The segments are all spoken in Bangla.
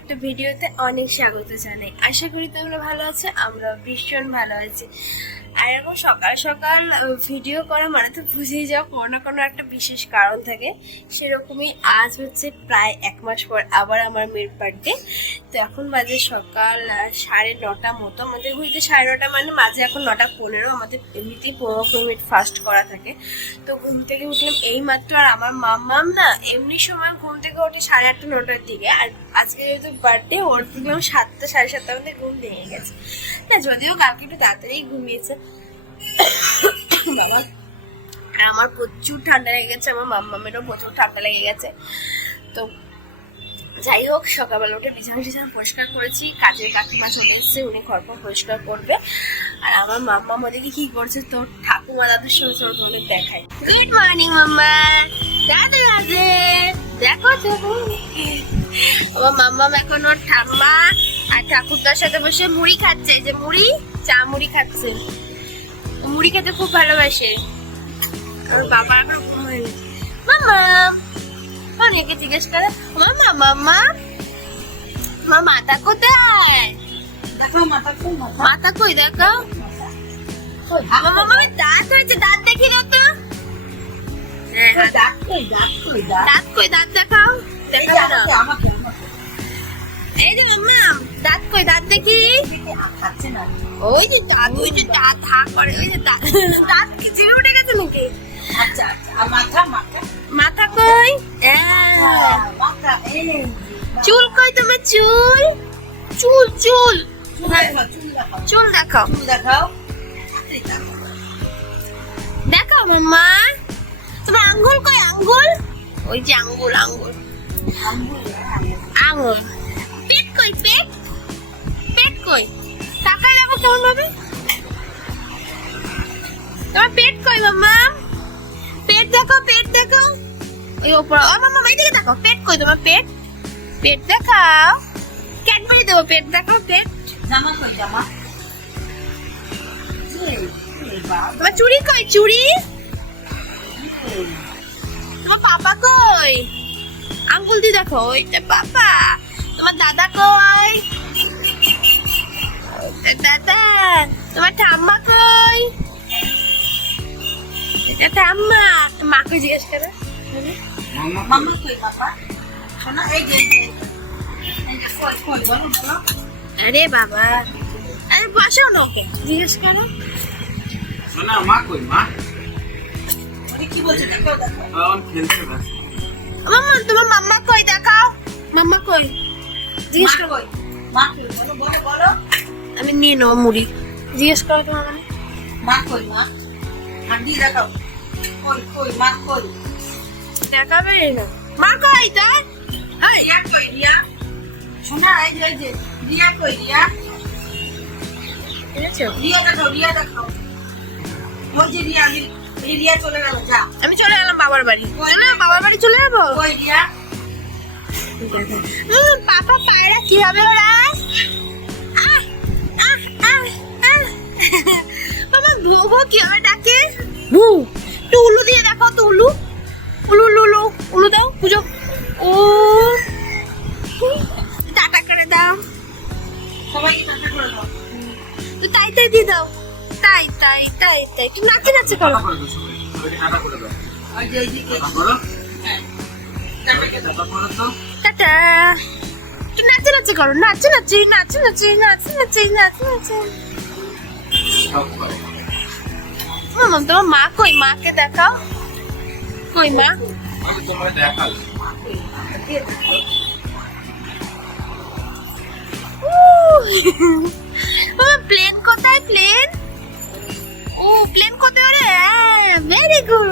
একটা ভিডিওতে অনেক স্বাগত জানাই। আশা করি তোমরা ভালো আছো, আমরা ভীষণ ভালো আছি। আর এখন সকাল সকাল ভিডিও করা মানে তো বুঝেই যাও কোনো না কোনো একটা বিশেষ কারণ থাকে। সেরকমই আজ হচ্ছে প্রায় 1 মাস পর আবার আমার মেয়ের বার্থডে। তো এখন বাজে সকাল 9:30 মতো, আমাদের ঘুরিতে 9:30 মানে মাঝে এখন 9:15। আমাদের এমনিতেই 15 মিনিট ফাস্ট করা থাকে। তো ঘুম থেকে উঠলাম এই মাত্র। আর আমার মাম্মাম না এমনি সময় ঘুম থেকে ওঠে 8:30 9টার দিকে, আর আজকে যেহেতু বার্থডে ওর থেকে 7টা 7:30 মধ্যে ঘুম ভেঙে গেছে। না যদিও কালকে একটু তাড়াতাড়ি ঘুমিয়েছে বাবা। আর আমার প্রচুর ঠান্ডা লেগে গেছে, আমার মাম্মামেরও প্রচুর ঠান্ডা লেগে গেছে। তো যাই হোক, সকালবেলা উঠে বিছানা পরিষ্কার করেছি। কাজের কাকিমা চলে এসেছে, উনি ঘর পরিষ্কার করবে। আর আমার মাম্মা আমাদেরকে কি করছে তো ঠাকুমা দাদুর সঙ্গে তোমাকে দেখায়। গুড মর্নিং মাম্মা, রাধে রাধে। দেখো দেখো আমার মাম্মাম এখন ওর ঠাম্মা আর ঠাকুরদার সাথে বসে মুড়ি খাচ্ছে। যে মুড়ি, চা মুড়ি খাচ্ছে। মুড়ি খেতে খুব ভালোবাসে। ওর বাবা এখন মাম্মা অনেকে জিজ্ঞেস করে মাম্মা মাম্মা তোমার মাথা কোথায়? দেখো মাথা কই, মাথা কই দেখো। আমার মামার দাঁত হয়েছে, দাঁত দেখি দাও তো। দাঁত কই, দাঁত কই, দাঁত কই, দাঁত দেখাও। দেখাও না। আমাকে এই যে মাম্মা দাঁত কই, দাঁত দেখি। খাচ্ছে না। ওই যে দাঁত, ওই যে দাঁত হা করে, ওই যে দাঁত। দাঁত কি চিড়ে উঠে গেছে নাকি? আচ্ছা আচ্ছা, আর মাথা মাথা মাথা কই? মাথা এই চুল কই তোমার? চুল চুল চুল চুল দেখাও, চুল দেখাও। চুল দেখাও। দেখাও মাম্মা। তোমার আঙ্গুল কই? আঙ্গুল ওই যে আঙ্গুল, আঙ্গুল আঙ্গুল। পেট কই? পেট, পেট কই? তাকায় রাখো কেমন ভাবে। তোমার পেট কই মাম্মা? পেট দেখো, পেট দেখো। ওই ওপর। ও মাম্মা এইদিকে দেখো, পেট কই তোমার? পেট, পেট দেখাও। ক্যাডবেরি দেবো, পেট দেখাও। পেট। জামা কই, জামা? তোমার চুড়ি কই? চুড়ি। তোমার পাপা কই? আঙ্গুল দিয়ে দেখো, ওইটা পাপা। তোমার দাদা কই? ওইটা দাদা। তোমার ঠাম্মা কই? এটা ঠাম্মা। মাকে জিজ্ঞেস করো। মামা কই বাবা? শোনা এই যে কই কই বলো বলো। আরে বাবা, আরে বসো না, ওকে জিজ্ঞেস করো। শোনা মা কই? মা ওই কি বলছে দেখো দেখো। খেলতে ব্যস্ত। মাম্মা তোমার মাম্মা কই দেখাও। মাম্মা কই জিজ্ঞেস মা করো। কই, মা কই বলো বলো বলো। আমি নিয়ে নেবো মুড়ি। জিজ্ঞেস করো তোমার মানে। মা কই, মা হাঁড়ি দেখাও। কই কই, মা কই? দেখাবে না। মা কই তো? এই রিয়া কই, রিয়া? শোনা এই যে রিয়া কই, রিয়া? বুঝেছো? রিয়া দেখাও, রিয়া দেখাও। ওই যে রিয়া, এই রিয়া চলে গেল, যা। আমি চলে এলাম বাবার বাড়ি। চলে বাবার বাড়ি চলে যাবো। কই রিয়া? পাপা পায়রা কিভাবে ওড়ায়? আহ, আহ, আহ, আহ। বাবা ভুবো কিভাবে ডাকে? ভু। একটু উলু দিয়ে দেখো তো, উলু উলু উলু উলু উলু দাও। পুজো ও টাটা করে দাও। সবাইকে টাটা করে দাও। তো তাই তাই দিয়ে দাও। তাই তাই তাই তাই একটু নাচে নাচে করো। টাটা করে দাও সবাইকে টাটা করে দাও। ওই যে এইদিকে। টাটা করো। হ্যাঁ। টাটা করে দাও। টাটা করো তো। টাটা। একটু নাচে নাচে করো, নাচে নাচে নাচে নাচে নাচে নাচে নাচে নাচে। সব করো। মামা তোমার মা কই? মাকে দেখাও। কই মা? আমি তোমায় দেখাল। প্লেন কোথায়? প্লেন ও প্লেন কোথায়? ওরে ভেরি গুড।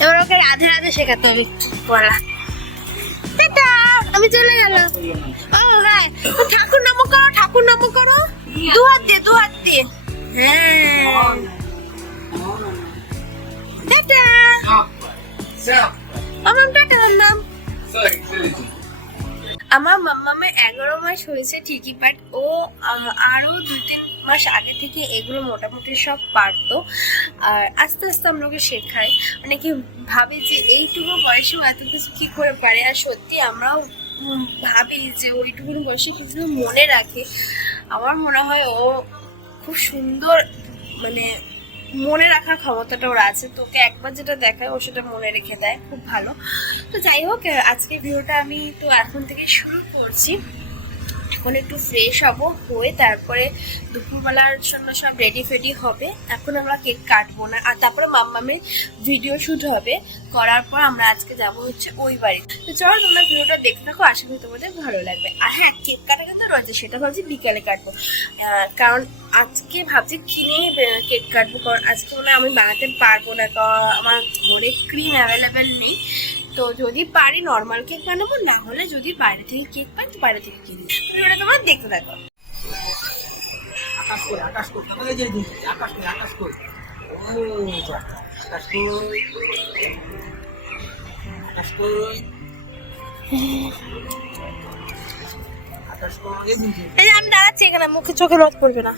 এবার ওকে রাধে রাধে শেখাতে হবে একটু পড়া। টাটা, আমি চলে গেলাম। ও হ্যাঁ, ঠাকুর নাম করো, ঠাকুর নাম করো। দু হাত দিয়ে, দু হাত দিয়ে। হ্যাঁ টাটা। আমার টাটার নাম। আমার মাম্মামের 11 মাস হয়েছে ঠিকই, বাট ও আরো 2-3 মাস আগে থেকে এগুলো মোটামুটি সব পারতো। আর আস্তে আস্তে আমরা ওকে শেখাই। অনেকে ভাবে যে এইটুকু বয়সেও এত কিছু কি করে পারে, আর সত্যি আমরাও ভাবি যে ওইটুকুনি বয়সে কিছু মনে রাখে, আমার মনে হয় ও খুব সুন্দর, মানে মনে রাখার ক্ষমতাটা ওর আছে। তোকে একবার যেটা দেখায় ও সেটা মনে রেখে দেয়, খুব ভালো। তো যাই হোক, আজকে ভিডিওটা আমি তো এখন থেকে শুরু করছি। এখন একটু ফ্রেশ হব, হয়ে তারপরে দুপুরবেলার জন্য সব রেডি ফেডি হবে। এখন আমরা কেক কাটবো না, আর তারপরে মাম্মামের ভিডিও শুট হবে। করার পর আমরা আজকে যাবো হচ্ছে ওই বাড়ি। তো চলো তোমরা ভিডিওটা দেখতে থাকো, আশা করি তোমাদের ভালো লাগবে। আর হ্যাঁ, কেক কাটা কিন্তু রয়েছে, সেটা ভাবছি বিকালে কাটবো, কারণ আজকে ভাবছি কিনে কেক কাটবো। কারণ আজকে মনে হয় আমি বানাতে পারবো না, কারণ আমার ঘরে ক্রিম অ্যাভেলেবেল নেই। তো যদি পারি নর্মাল কেক বানাবো, না হলে যদি বাইরে থেকে কেক পাই তো বাইরে থেকে কিনি। ভিডিওটা তোমরা দেখতে থাকো। আকাশ কই আকাশ কই দাদা, এই যে আকাশ কই আকাশ কই, ও যা আকাশ কই আকাশ কই আকাশ কই, এই যে এই যে আমি দাঁড়াচ্ছি এখানে, মুখে চোখে রোদ পড়বে না।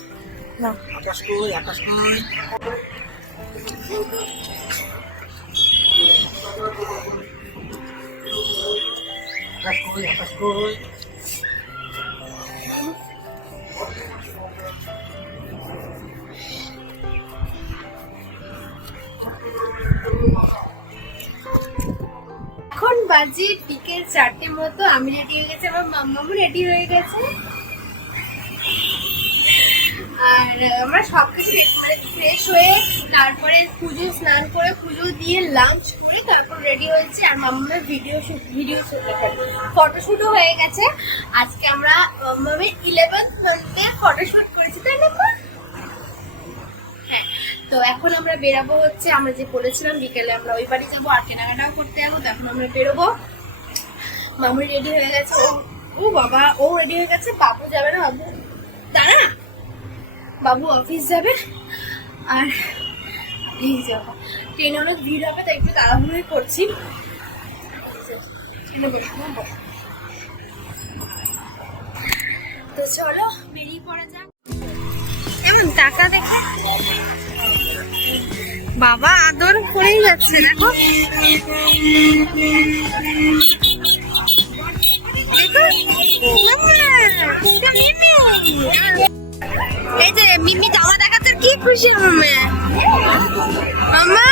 না, আকাশ কই আকাশ কই, আকাশ কই আকাশ কই, এখন বাজি বিকেল 4টের মতো। আমি রেডি হয়ে গেছি, আমার মাম্মামও রেডি হয়ে গেছে, আর আমরা সবকিছু ফ্রেশ হয়ে তারপরে পুজো স্নান করে পুজো দিয়ে লাঞ্চ করে তারপর রেডি হয়েছি। আর মাম্মামের ভিডিও ফটোশুটও হয়ে গেছে। আজকে আমরা মাম্মামের 11th মান্থে ফটোশুট করেছি, তাই না? হ্যাঁ, তো এখন আমরা বেরাবো হচ্ছে, আমরা যে বলেছিলাম বিকেলে আমরা ওই বাড়ি যাবো আর কেনাকাটাও করতে যাবো। তো এখন আমরা বেরোবো। মামুনি রেডি হয়ে গেছে, ও বাবা, ও রেডি হয়ে গেছে। বাবু যাবে না, বাবু দাঁড়া, বাবু অফিস যাবে। আর এই যাবো, ট্রেনে অনেক ভিড় হবে, তাই একটু তাড়াহুড়োই করছি। তো চলো বেরিয়ে পড়া যাক। এমন টাকা দেখে বাবা আদর করেই যাচ্ছে, দেখো এই যে মিমি জামা দেখাচ্ছে, কি খুশি আমার মেয়ে। মাম্মা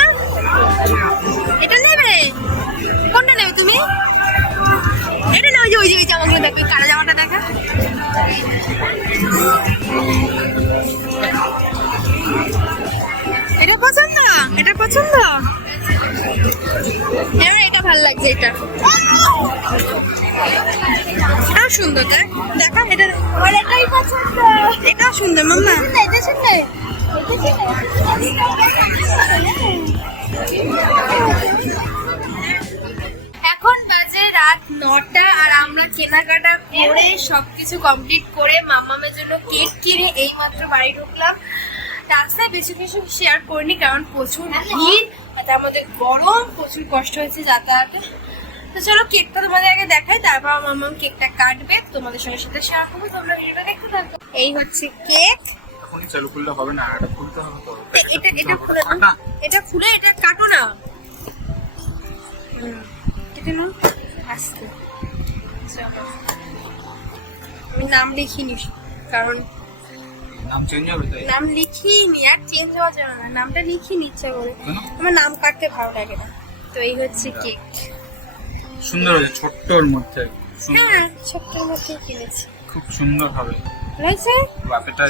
এটা নেবে? কোনটা নেবে তুমি? এটা না, ওই যে ওই জামাগুলো দেখো, কালো জামাটা দেখা। এটা পছন্দ, এটা পছন্দ, এটা ভালো লাগছে। এটা এটাও সুন্দর, তাই দেখা, এটা আমার এটাই পছন্দ। এটাও সুন্দর মাম্মা, এটা সুন্দর। এখন বাজে রাত 9টা, আর আমরা কেনাকাটা করে সবকিছু কমপ্লিট করে মাম্মামের জন্য কেক কিনে এইমাত্র বাড়ি ঢুকলাম। রাস্তায় বেশি কিছু শেয়ার করিনি, কারণ প্রচুর ভিড়, তার মধ্যে গরম, প্রচুর কষ্ট হয়েছে যাতায়াতে। তো চলো কেকটা তোমাদের আগে দেখাই, তারপর মাম্মাম কেকটা কাটবে, তোমাদের সঙ্গে সাথে শেয়ার করবো। তোমরা ভিডিওটা দেখতে থাকো। এই হচ্ছে কেক। এখনই চালু করলে হবে না, এটা খুলতে হবে তো। এটা খুলে না, এটা খুলে এটা কাটো না, কেটে নাও আস্তে। আমি নাম লিখিনি, কারণ নাম চেঞ্জ হবে তাই। নাম লিখিনি, আর চেঞ্জ হওয়া যাবে না, নামটা লিখিনি ইচ্ছা করে, আমার নাম কাটতে ভালো লাগে না। তো এই হচ্ছে কেক, সুন্দর হয়েছে, ছোট্টর মধ্যে। হ্যাঁ ছোট্টর মধ্যে কিনেছি, খুব সুন্দর হবে। লাগছে। বাপেটা